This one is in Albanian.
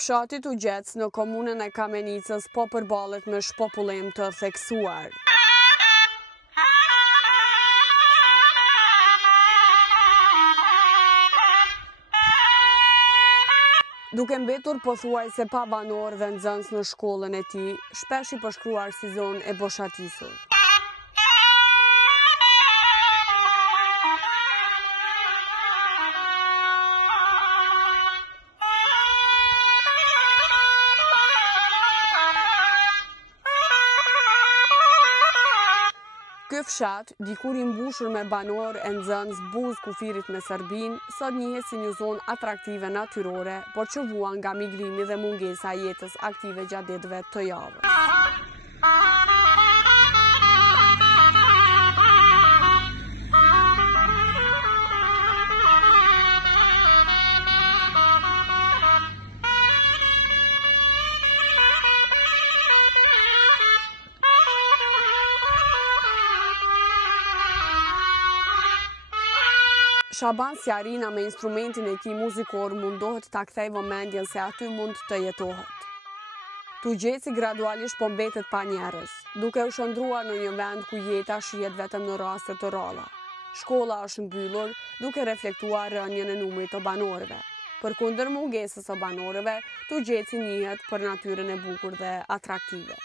Fshati Tugjec në komunën e Kamenicës po përballet me shpopullim të theksuar. Duke mbetur pothuajse pa banor dhe nxënës në shkollën e tij, shpesh i përshkruar si zonë e boshatisur. Ky fshat, dikur i mbushur me banor e nxënës Buzë kufirit me Serbin, sot njihet si një zonë atraktive natyrore, por që vuan nga migrimi dhe mungesa e jetës aktive gjatë ditëve të javës. Shaban Sjarina me instrumentin e tij muzikor mundohet ta kthejë vëmendjen se aty mund të jetohet. Tugjeci gradualisht po mbetet pa njerëz, duke u shndruar në një vend ku jeta shihet vetëm në raste të rralla. Shkolla është mbyllur, duke reflektuar rënien e numrit të banorëve. Përkundër mungesës së banorëve, Tugjeci njihet për natyrën e bukur dhe atraktive.